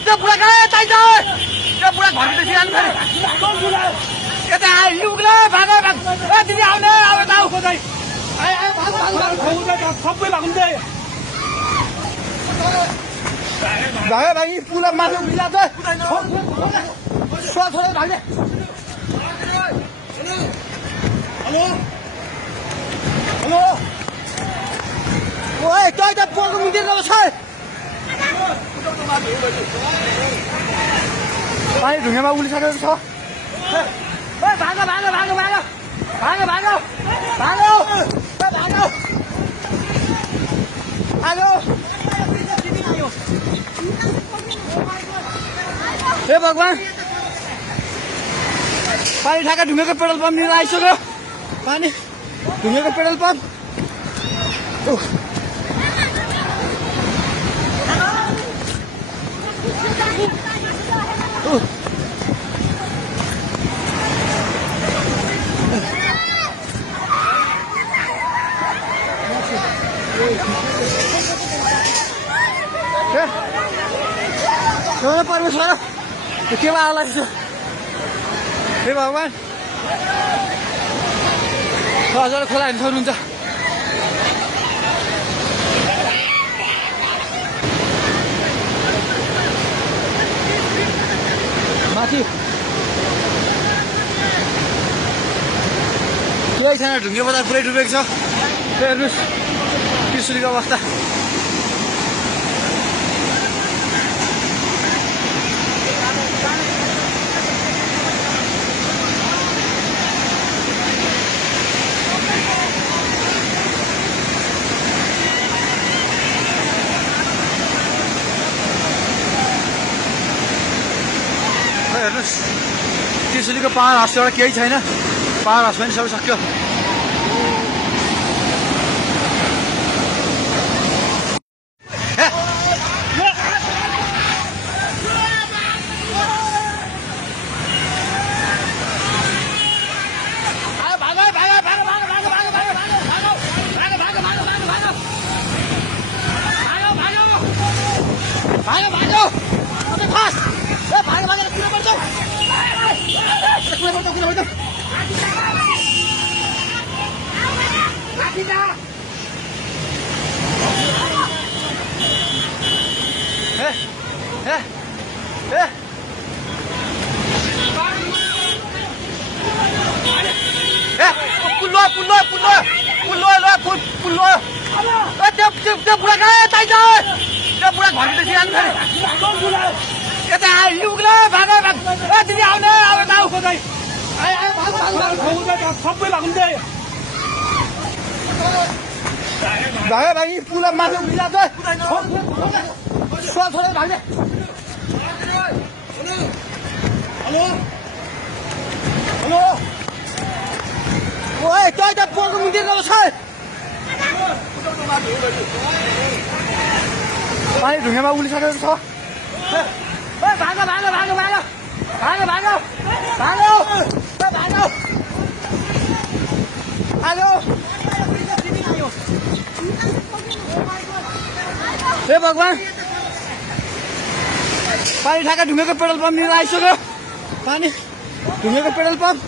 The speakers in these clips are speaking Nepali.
त्यो बुढा कहाँ यतै छ त्यो बुढा घरभित्र सिरानु फेरि यता आइलुग्ला भाग दिदी आउने अब जाऊ खोजै सबै भाग्दै भागे भागी पुला माथि उभिला छ छोरा भाग्ने हेलो हेलो ओए तै त पोको मितिर छ पानी ढुङ्गामा उलिसकेको छ भागो भागो भागो भागो भागो भागो भागो भागो भागो हे भगवान पानी ठाका ढुङ्गाको पेट्रोल पम्प लिएर आइसक्यो पानी ढुङ्गाको पेट्रोल पम्प परमेश्वर के आला हे भगवान हजार खोला हिँड्छ हुनुहुन्छ माथि केही छैन ढुङ्गे बजार पुरै डुबेको छ हेर्नुहोस् त्रिशुलीको अवस्था हेर्नुहोस् त्रिशुलीको पाहाड हाउस एउटा केही छैन पाहाड हाउस पनि सबै सक्यो त्यो बुढा कहाँ यतै छ त्यो बुढा घरभित्र सिरानु फेरि यता आइलुग्ला भाग दिदी आउने अब जाऊ खोजै सबै भाग्दै भागे भागी पुला माथि उभिला छ छोरा भाग्ने हेलो हेलो ओए तै त पोको मितिर छ पानी ढुङ्गामा उलिसकेको छ भागो भागो भागो भागो भागो भागो भागो भागो भागो हे भगवान पानी ठाका ढुङ्गाको पेट्रोल पम्प लिएर आइसक्यो पानी ढुङ्गाको पेट्रोल पम्प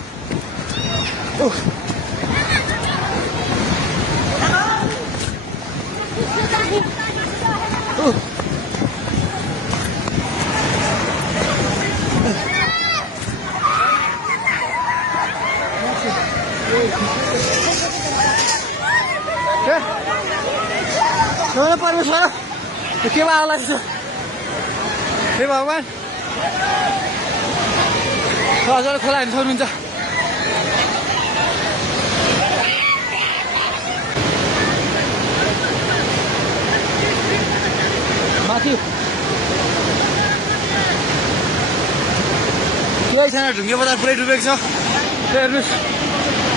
परमेश्वर के आला हे भगवान हजार खोला हिँड्छ हुनुहुन्छ माथि केही छैन ढुङ्गे बजार पुरै डुबेको छ हेर्नुहोस्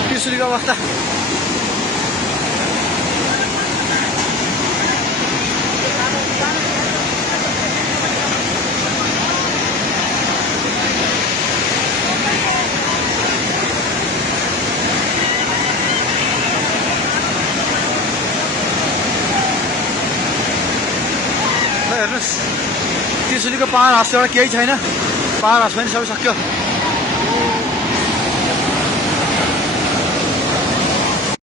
त्रिशुलीको अवस्था हेर्नुहोस् त्रिशुलीको पाहाड हाउस एउटा केही छैन पाहाड हाउस पनि सबै सक्यो